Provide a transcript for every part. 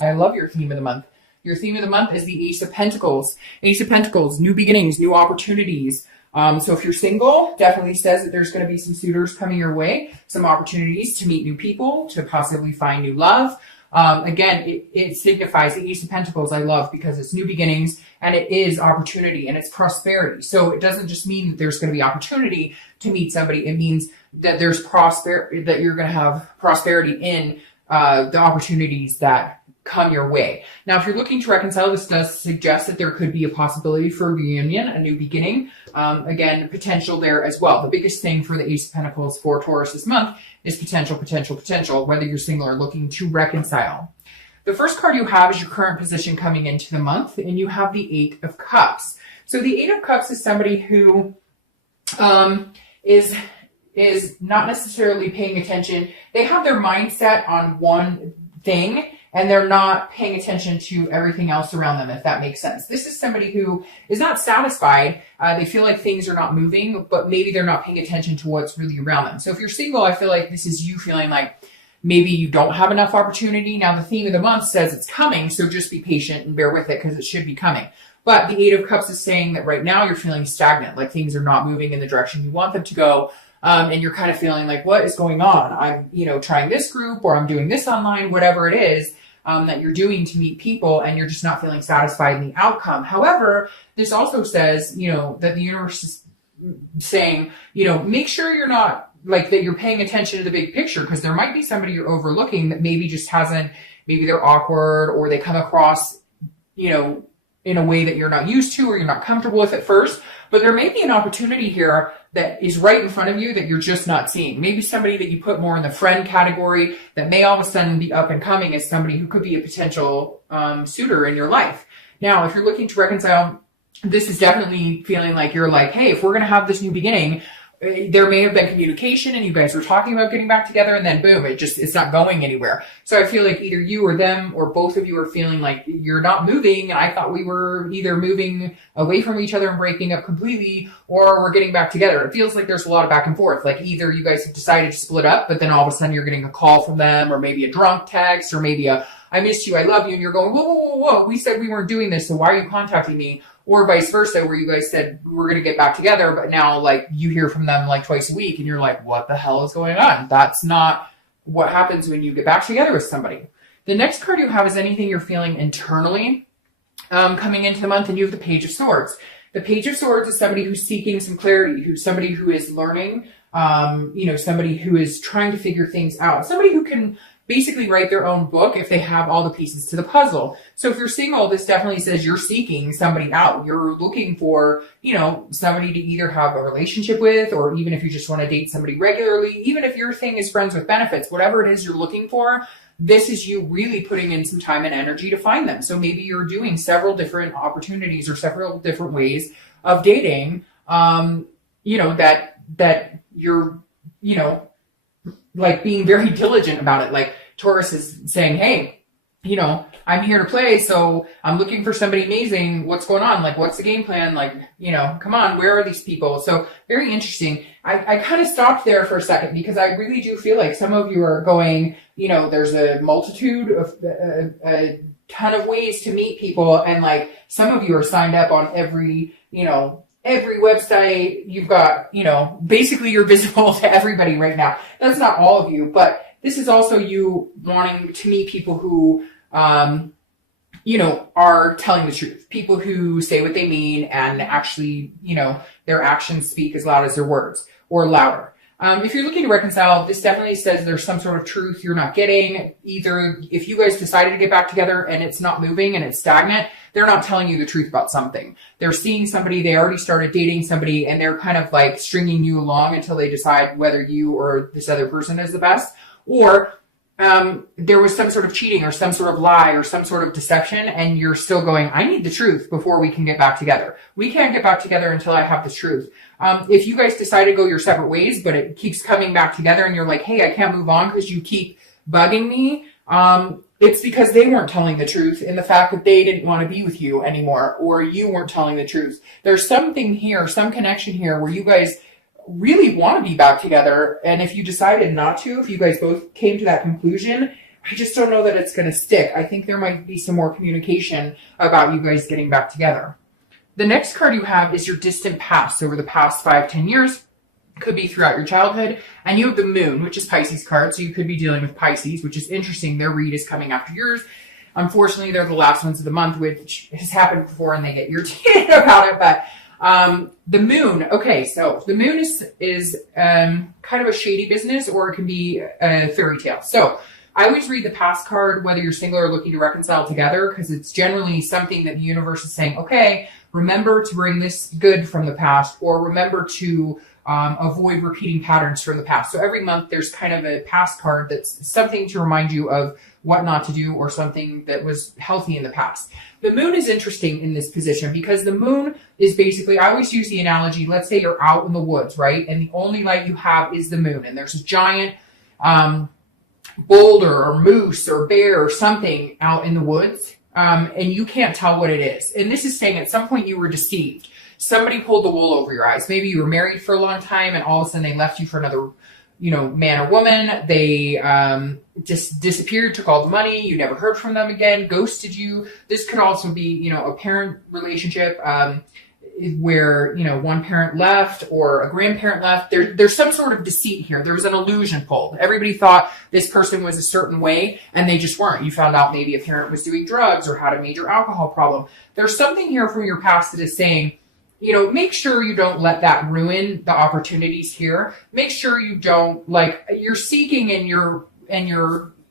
I love your theme of the month. Your theme of the month is the Ace of Pentacles. Ace of Pentacles, new beginnings, new opportunities. So if you're single, definitely says that there's going to be some suitors coming your way, some opportunities to meet new people, to possibly find new love. Again, it signifies the Ace of Pentacles I love because it's new beginnings and it is opportunity and it's prosperity. So it doesn't just mean that there's going to be opportunity to meet somebody. It means that there's that you're going to have prosperity in the opportunities that come your way. Now, if you're looking to reconcile, this does suggest that there could be a possibility for a reunion, a new beginning. Again, potential there as well. The biggest thing for the Ace of Pentacles for Taurus this month is potential, whether you're single or looking to reconcile. The first card you have is your current position coming into the month, and you have the Eight of Cups. So the Eight of Cups is somebody who is not necessarily paying attention. They have their mindset on one thing, and they're not paying attention to everything else around them, if that makes sense. This is somebody who is not satisfied. They feel like things are not moving, but maybe they're not paying attention to what's really around them. So if you're single, I feel like this is you feeling like maybe you don't have enough opportunity. Now, the theme of the month says it's coming, so just be patient and bear with it because it should be coming. But the Eight of Cups is saying that right now you're feeling stagnant, like things are not moving in the direction you want them to go. And you're kind of feeling like, what is going on? I'm, trying this group or I'm doing this online, whatever it is. That you're doing to meet people and you're just not feeling satisfied in the outcome. However, this also says, that the universe is saying, make sure you're not like that you're paying attention to the big picture because there might be somebody you're overlooking that maybe just maybe they're awkward or they come across, in a way that you're not used to or you're not comfortable with at first. But there may be an opportunity here that is right in front of you that you're just not seeing. Maybe somebody that you put more in the friend category that may all of a sudden be up and coming as somebody who could be a potential suitor in your life. Now, if you're looking to reconcile, this is definitely feeling like you're like, hey, if we're going to have this new beginning, there may have been communication and you guys were talking about getting back together and then boom, it's not going anywhere. So I feel like either you or them or both of you are feeling like you're not moving. And I thought we were either moving away from each other and breaking up completely or we're getting back together. It feels like there's a lot of back and forth. Like either you guys have decided to split up, but then all of a sudden you're getting a call from them or maybe a drunk text or maybe I missed you, I love you. And you're going, whoa. We said we weren't doing this. So why are you contacting me? Or vice versa, where you guys said, we're going to get back together, but now, like, you hear from them, like, twice a week, and you're like, what the hell is going on? That's not what happens when you get back together with somebody. The next card you have is anything you're feeling internally coming into the month, and you have the Page of Swords. The Page of Swords is somebody who's seeking some clarity, who's somebody who is learning, somebody who is trying to figure things out, somebody who can basically write their own book if they have all the pieces to the puzzle. So if you're single, this definitely says you're seeking somebody out. You're looking for, somebody to either have a relationship with, or even if you just want to date somebody regularly, even if your thing is friends with benefits, whatever it is you're looking for, this is you really putting in some time and energy to find them. So maybe you're doing several different opportunities or several different ways of dating, that you're, like being very diligent about it. Like Taurus is saying, hey, I'm here to play. So I'm looking for somebody amazing. What's going on? Like, what's the game plan? Like, come on, where are these people? So very interesting. I kind of stopped there for a second because I really do feel like some of you are going, there's a multitude of a ton of ways to meet people. And like some of you are signed up on every website. You've got, basically you're visible to everybody right now. That's not all of you, but this is also you wanting to meet people who, are telling the truth. People who say what they mean and actually, their actions speak as loud as their words or louder. If you're looking to reconcile, this definitely says there's some sort of truth you're not getting. Either if you guys decided to get back together and it's not moving and it's stagnant, they're not telling you the truth about something. They're seeing somebody, they already started dating somebody, and they're kind of like stringing you along until they decide whether you or this other person is the best. Or there was some sort of cheating or some sort of lie or some sort of deception, and you're still going, I need the truth before we can get back together. We can't get back together until I have the truth. If you guys decide to go your separate ways, but it keeps coming back together and you're like, hey, I can't move on because you keep bugging me, it's because they weren't telling the truth in the fact that they didn't want to be with you anymore, or you weren't telling the truth. There's something here, some connection here where you guys really want to be back together. And if you decided not to, if you guys both came to that conclusion, I just don't know that it's going to stick. I think there might be some more communication about you guys getting back together. The next card you have is your distant past, over the past 5-10 years. Could be throughout your childhood. And you have the moon, which is Pisces card. So you could be dealing with Pisces, which is interesting. Their read is coming after yours. Unfortunately, they're the last ones of the month, which has happened before and they get irritated about it. But the moon, okay, so the moon is kind of a shady business, or it can be a fairy tale. So I always read the past card, whether you're single or looking to reconcile together, because it's generally something that the universe is saying, okay, remember to bring this good from the past, or remember to avoid repeating patterns from the past. So every month there's kind of a past card that's something to remind you of what not to do, or something that was healthy in the past. The moon is interesting in this position because the moon is basically, I always use the analogy, let's say you're out in the woods, right? And the only light you have is the moon, and there's a giant boulder or moose or bear or something out in the woods, and you can't tell what it is. And this is saying at some point you were deceived. Somebody pulled the wool over your eyes. Maybe you were married for a long time and all of a sudden they left you for another, man or woman. They just disappeared, took all the money. You never heard from them again, ghosted you. This could also be, a parent relationship where, one parent left or a grandparent left. There's some sort of deceit here. There was an illusion pulled. Everybody thought this person was a certain way and they just weren't. You found out maybe a parent was doing drugs or had a major alcohol problem. There's something here from your past that is saying, make sure you don't let that ruin the opportunities here. Make sure you don't, you're seeking and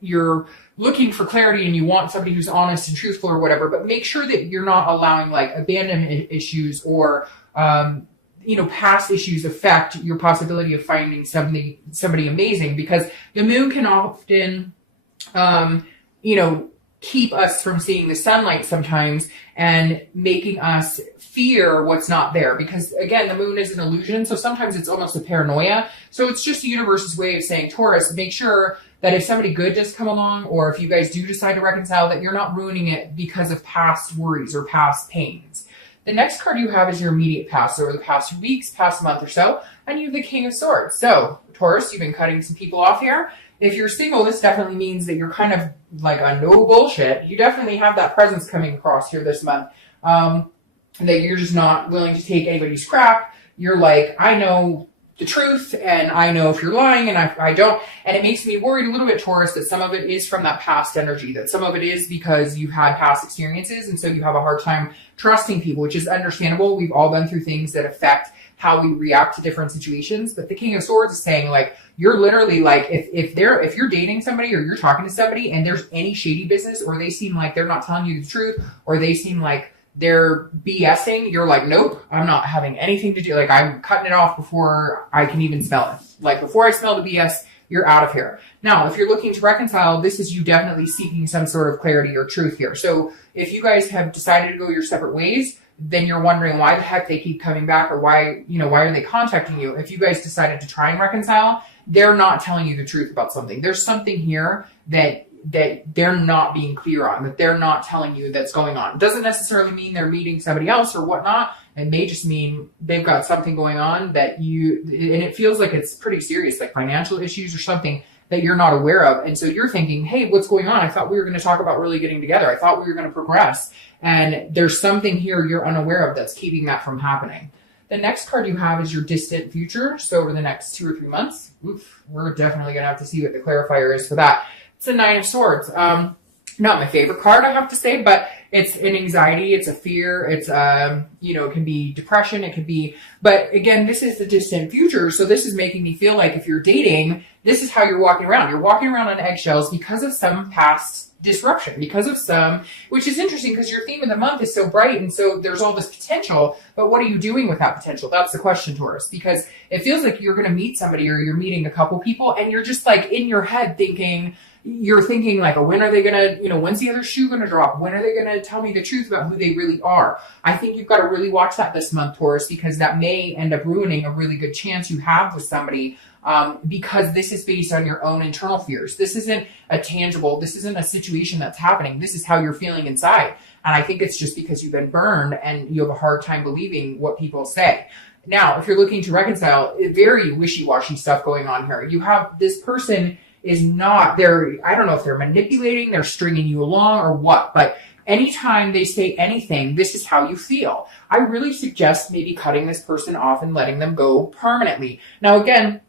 you're looking for clarity and you want somebody who's honest and truthful or whatever, but make sure that you're not allowing abandonment issues or, past issues affect your possibility of finding somebody amazing, because the moon can often, keep us from seeing the sunlight sometimes and making us fear what's not there, because again, the moon is an illusion. So sometimes it's almost a paranoia. So it's just the universe's way of saying, Taurus, make sure that if somebody good does come along, or if you guys do decide to reconcile, that you're not ruining it because of past worries or past pains. The next card you have is your immediate past, over the past weeks, past month or so, and you have the King of Swords. So Taurus, you've been cutting some people off here. If you're single, this definitely means that you're kind of like a no bullshit. You definitely have that presence coming across here this month. That you're just not willing to take anybody's crap. You're like, I know the truth and I know if you're lying and I don't. And it makes me worried a little bit, Taurus, that some of it is from that past energy, that some of it is because you've had past experiences. And so you have a hard time trusting people, which is understandable. We've all been through things that affect how we react to different situations. But the King of Swords is saying, you're literally if you're dating somebody or you're talking to somebody and there's any shady business, or they seem like they're not telling you the truth, or they seem like they're BSing, you're like, nope, I'm not having anything to do. I'm cutting it off before I can even smell it. Before I smell the BS, you're out of here. Now, if you're looking to reconcile, this is you definitely seeking some sort of clarity or truth here. So if you guys have decided to go your separate ways, then you're wondering why the heck they keep coming back, or why are they contacting you? If you guys decided to try and reconcile, they're not telling you the truth about something. There's something here that they're not being clear on, that they're not telling you that's going on. It doesn't necessarily mean they're meeting somebody else or whatnot. It may just mean they've got something going on and it feels like it's pretty serious, like financial issues or something that you're not aware of. And so you're thinking, hey, what's going on? I thought we were going to talk about really getting together. I thought we were going to progress. And there's something here you're unaware of that's keeping that from happening. The next card you have is your distant future. So over the next 2 or 3 months, we're definitely going to have to see what the clarifier is for that. It's a Nine of Swords. Not my favorite card, I have to say, but it's an anxiety, it's a fear, it's, it can be depression, it could be, but again, this is the distant future. So this is making me feel like if you're dating, this is how you're walking around. You're walking around on eggshells because of some past disruption, which is interesting because your theme of the month is so bright. And so there's all this potential, but what are you doing with that potential? That's the question, Taurus, because it feels like you're going to meet somebody or you're meeting a couple people and you're just in your head thinking, when are they going to, when's the other shoe going to drop? When are they going to tell me the truth about who they really are? I think you've got to really watch that this month, Taurus, because that may end up ruining a really good chance you have with somebody, because this is based on your own internal fears. This isn't this isn't a situation that's happening. This is how you're feeling inside. And I think it's just because you've been burned and you have a hard time believing what people say. Now, if you're looking to reconcile, very wishy-washy stuff going on here. You have this person is not, I don't know if they're manipulating, they're stringing you along or what, but anytime they say anything, this is how you feel. I really suggest maybe cutting this person off and letting them go permanently. Now, again,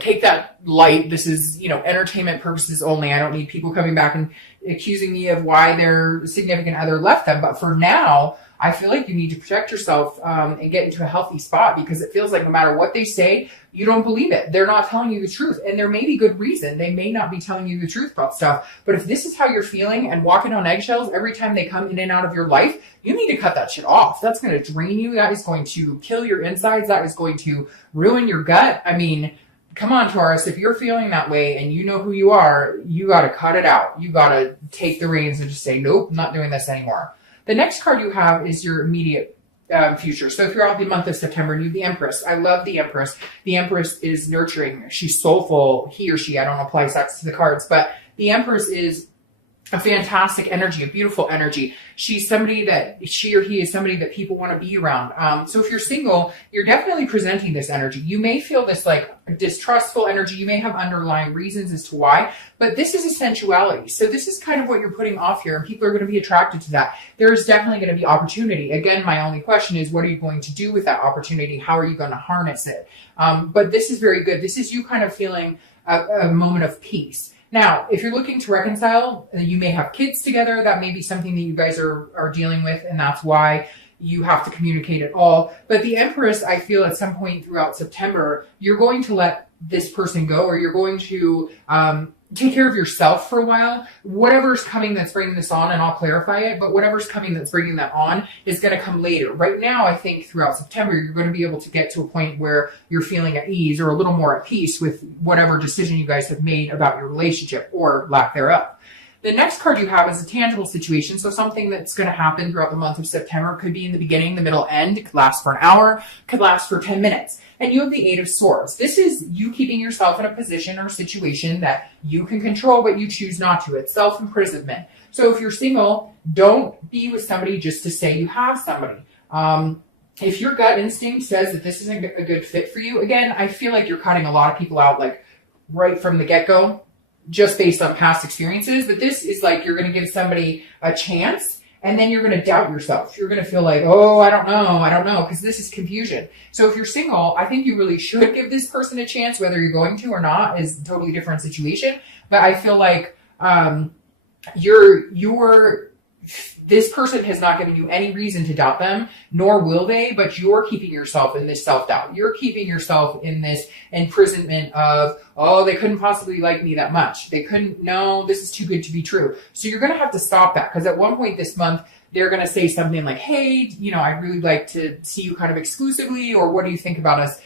take that light. This is, entertainment purposes only. I don't need people coming back and accusing me of why their significant other left them. But for now, I feel like you need to protect yourself and get into a healthy spot, because it feels like no matter what they say, you don't believe it. They're not telling you the truth. And there may be good reason. They may not be telling you the truth about stuff. But if this is how you're feeling and walking on eggshells every time they come in and out of your life, you need to cut that shit off. That's going to drain you. That is going to kill your insides. That is going to ruin your gut. I mean, come on, Taurus, if you're feeling that way and you know who you are, you got to cut it out. You got to take the reins and just say, nope, I'm not doing this anymore. The next card you have is your immediate future. So if you're out the month of September, you have the Empress. I love the Empress. The Empress is nurturing. She's soulful. He or she, I don't apply sex to the cards, but the Empress is a fantastic energy, a beautiful energy. She or he is somebody that people want to be around. So if you're single, you're definitely presenting this energy. You may feel this like distrustful energy. You may have underlying reasons as to why, but this is a sensuality. So this is kind of what you're putting off here, and people are going to be attracted to that. There is definitely going to be opportunity. Again, my only question is, what are you going to do with that opportunity? How are you going to harness it? But this is very good. This is you kind of feeling a moment of peace. Now, if you're looking to reconcile, you may have kids together. That may be something that you guys are dealing with, and that's why you have to communicate at all. But the Empress, I feel at some point throughout September, you're going to let this person go, or you're going to take care of yourself for a while. Whatever's coming that's bringing this on, and I'll clarify it, but whatever's coming that's bringing that on is going to come later. Right now, I think throughout September, you're going to be able to get to a point where you're feeling at ease or a little more at peace with whatever decision you guys have made about your relationship or lack thereof. The next card you have is a tangible situation. So something that's going to happen throughout the month of September. Could be in the beginning, the middle, end. It could last for an hour, could last for 10 minutes. And you have the Eight of Swords. This is you keeping yourself in a position or situation that you can control, but you choose not to. It's self-imprisonment. So if you're single, don't be with somebody just to say you have somebody. If your gut instinct says that this isn't a good fit for you, again, I feel like you're cutting a lot of people out like right from the get-go, just based on past experiences. But this is like you're going to give somebody a chance, and then you're going to doubt yourself. You're going to feel like, oh, I don't know, because this is confusion. So if you're single, I think you really should give this person a chance. Whether you're going to or not is a totally different situation. But I feel like this person has not given you any reason to doubt them, nor will they, but you're keeping yourself in this self-doubt. You're keeping yourself in this imprisonment of, oh, they couldn't possibly like me that much. No, this is too good to be true. So you're going to have to stop that, because at one point this month, they're going to say something like, hey, I'd really like to see you kind of exclusively, or what do you think about us,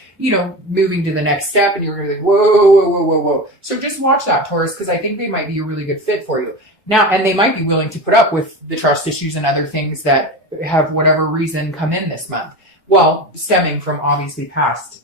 moving to the next step? And you're going to be like, whoa. So just watch that, Taurus, because I think they might be a really good fit for you. Now, and they might be willing to put up with the trust issues and other things that have whatever reason come in this month. Well, stemming from obviously past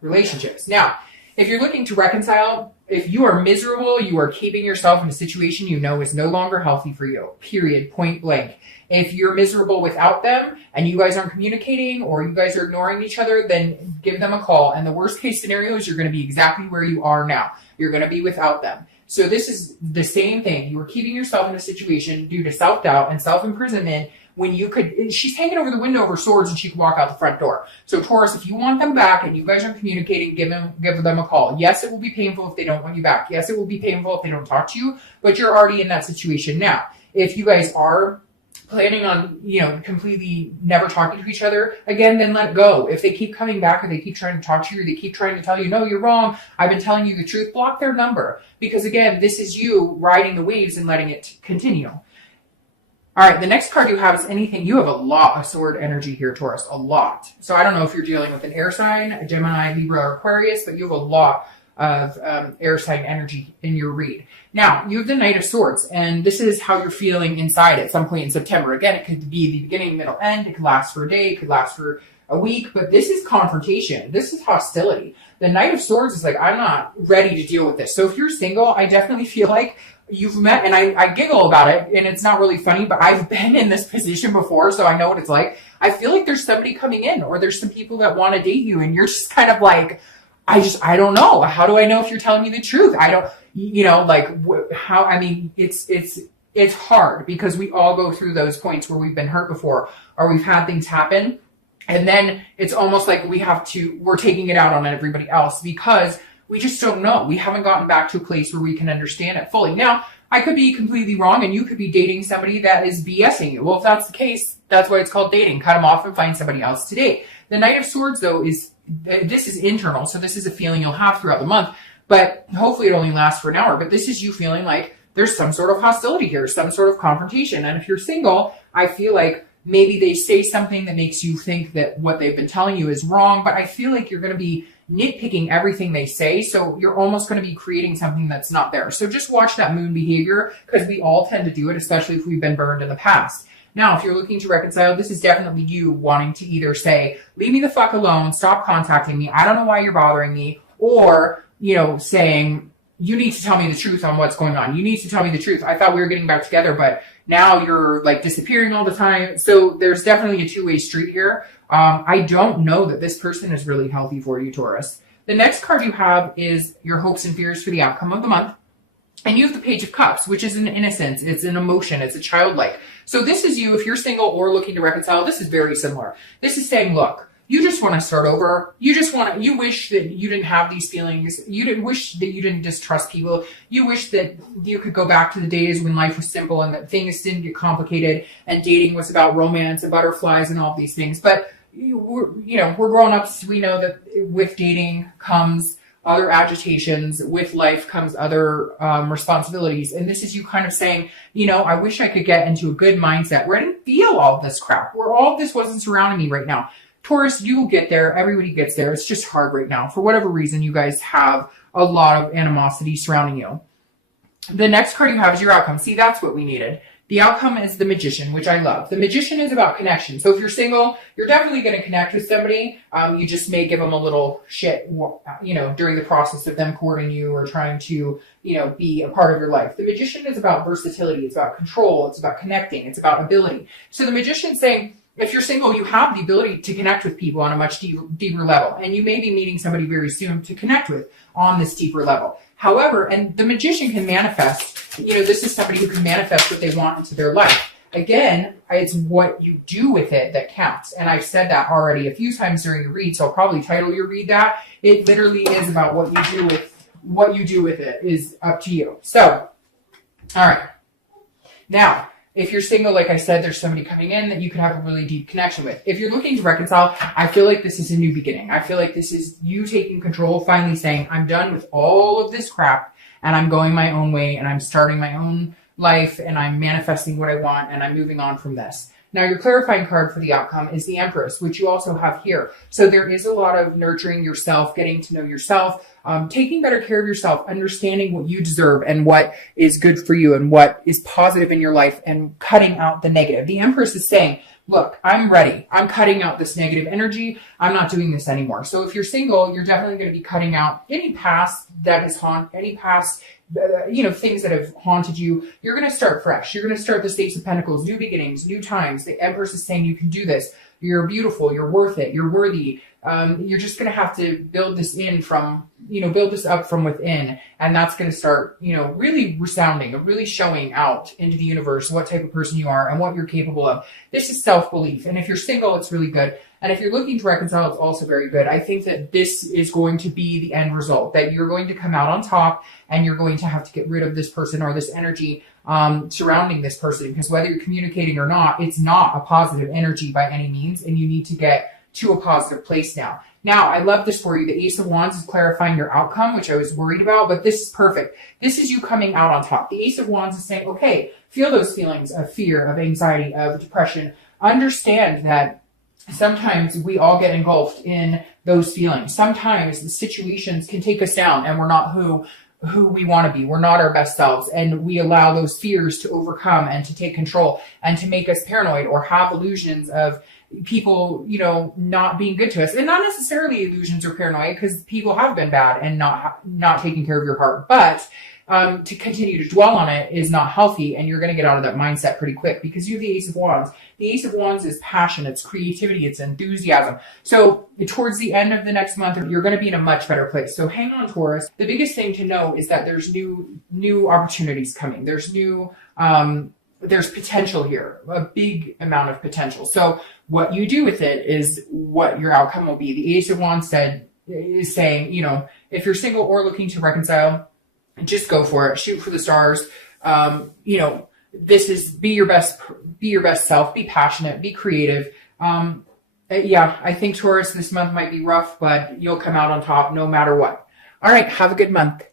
relationships. Now, if you're looking to reconcile, if you are miserable, you are keeping yourself in a situation you know is no longer healthy for you, period, point blank. If you're miserable without them and you guys aren't communicating or you guys are ignoring each other, then give them a call. And the worst case scenario is you're going to be exactly where you are now. You're going to be without them. So this is the same thing. You were keeping yourself in a situation due to self-doubt and self-imprisonment when you could, she's hanging over the window of her swords and she could walk out the front door. So Taurus, if you want them back and you guys are communicating, give them a call. Yes, it will be painful if they don't want you back. Yes, it will be painful if they don't talk to you, but you're already in that situation now. If you guys are planning on, completely never talking to each other again, then let go. If they keep coming back or they keep trying to talk to you, or they keep trying to tell you, no, you're wrong, I've been telling you the truth, block their number. Because again, this is you riding the waves and letting it continue. All right, the next card you have is anything. You have a lot of sword energy here, Taurus, a lot. So I don't know if you're dealing with an air sign, a Gemini, Libra, or Aquarius, but you have a lot of air sign energy in your read. Now, you have the Knight of Swords, and this is how you're feeling inside at some point in September. Again, it could be the beginning, middle, end. It could last for a day. It could last for a week. But this is confrontation. This is hostility. The Knight of Swords is like, I'm not ready to deal with this. So if you're single, I definitely feel like you've met, and I giggle about it, and it's not really funny, but I've been in this position before, so I know what it's like. I feel like there's somebody coming in, or there's some people that want to date you, and you're just kind of like, I don't know. How do I know if you're telling me the truth? I don't, like how, I mean, it's hard because we all go through those points where we've been hurt before or we've had things happen. And then it's almost like we're taking it out on everybody else because we just don't know. We haven't gotten back to a place where we can understand it fully. Now, I could be completely wrong and you could be dating somebody that is BSing you. Well, if that's the case, that's why it's called dating. Cut them off and find somebody else to date. The Knight of Swords, though, this is internal. So this is a feeling you'll have throughout the month, but hopefully it only lasts for an hour. But this is you feeling like there's some sort of hostility here, some sort of confrontation. And if you're single, I feel like maybe they say something that makes you think that what they've been telling you is wrong, but I feel like you're going to be nitpicking everything they say. So you're almost going to be creating something that's not there. So just watch that moon behavior because we all tend to do it, especially if we've been burned in the past. Now, if you're looking to reconcile, this is definitely you wanting to either say, leave me the fuck alone, stop contacting me, I don't know why you're bothering me, or, saying, you need to tell me the truth on what's going on. You need to tell me the truth. I thought we were getting back together, but now you're like disappearing all the time. So there's definitely a two-way street here. I don't know that this person is really healthy for you, Taurus. The next card you have is your hopes and fears for the outcome of the month. And you have the Page of Cups, which is an innocence. It's an emotion. It's a childlike. So this is you, if you're single or looking to reconcile, this is very similar. This is saying, look, you just want to start over. You wish that you didn't have these feelings. You didn't wish that you didn't distrust people. You wish that you could go back to the days when life was simple and that things didn't get complicated and dating was about romance and butterflies and all of these things. But we're grown-ups. We know that with dating comes other agitations. With life comes other responsibilities. And this is you kind of saying, I wish I could get into a good mindset where I didn't feel all this crap, where all of this wasn't surrounding me right now. Taurus, you will get there. Everybody gets there. It's just hard right now. For whatever reason, you guys have a lot of animosity surrounding you. The next card you have is your outcome. See, that's what we needed. The outcome is the Magician, which I love. The Magician is about connection. So if you're single, you're definitely going to connect with somebody. You just may give them a little shit, during the process of them courting you or trying to, be a part of your life. The Magician is about versatility. It's about control. It's about connecting. It's about ability. So the Magician's saying, if you're single, you have the ability to connect with people on a much deeper level. And you may be meeting somebody very soon to connect with on this deeper level. However, and the Magician can manifest, this is somebody who can manifest what they want into their life. Again, it's what you do with it that counts. And I've said that already a few times during the read, so I'll probably title your read that. It literally is about what you do with it is up to you. So, all right. Now, if you're single, like I said, there's somebody coming in that you could have a really deep connection with. If you're looking to reconcile, I feel like this is a new beginning. I feel like this is you taking control, finally saying, I'm done with all of this crap and I'm going my own way and I'm starting my own life and I'm manifesting what I want and I'm moving on from this. Now, your clarifying card for the outcome is the Empress, which you also have here. So there is a lot of nurturing yourself, getting to know yourself, taking better care of yourself, understanding what you deserve and what is good for you and what is positive in your life and cutting out the negative. The Empress is saying, look, I'm ready. I'm cutting out this negative energy. I'm not doing this anymore. So if you're single, you're definitely going to be cutting out any past that is any past things that have haunted you. You're going to start fresh. You're going to start the Ace of Pentacles, new beginnings, new times. The Empress is saying you can do this. You're beautiful. You're worth it. You're worthy. You're just going to have to build this build this up from within. And that's going to start, really resounding, really showing out into the universe what type of person you are and what you're capable of. This is self-belief. And if you're single, it's really good. And if you're looking to reconcile, it's also very good. I think that this is going to be the end result, that you're going to come out on top and you're going to have to get rid of this person or this energy surrounding this person, because whether you're communicating or not, it's not a positive energy by any means. And you need to get to a positive place now. Now, I love this for you. The Ace of Wands is clarifying your outcome, which I was worried about, but this is perfect. This is you coming out on top. The Ace of Wands is saying, okay, feel those feelings of fear, of anxiety, of depression. Understand that sometimes we all get engulfed in those feelings. Sometimes the situations can take us down and we're not who we want to be. We're not our best selves. And we allow those fears to overcome and to take control and to make us paranoid or have illusions of people, not being good to us. And not necessarily illusions or paranoia, because people have been bad and not taking care of your heart. But to continue to dwell on it is not healthy, and you're going to get out of that mindset pretty quick because you have the Ace of Wands. The Ace of Wands is passion, it's creativity, it's enthusiasm. So towards the end of the next month, you're going to be in a much better place. So hang on, Taurus. The biggest thing to know is that there's new opportunities coming. There's there's potential here, a big amount of potential. So what you do with it is what your outcome will be. The Ace of Wands is saying, you know, if you're single or looking to reconcile, just go for it. Shoot for the stars. You know, this is be your best self, be passionate, be creative. Yeah, I think Taurus, this month might be rough, but you'll come out on top no matter what. All right. Have a good month.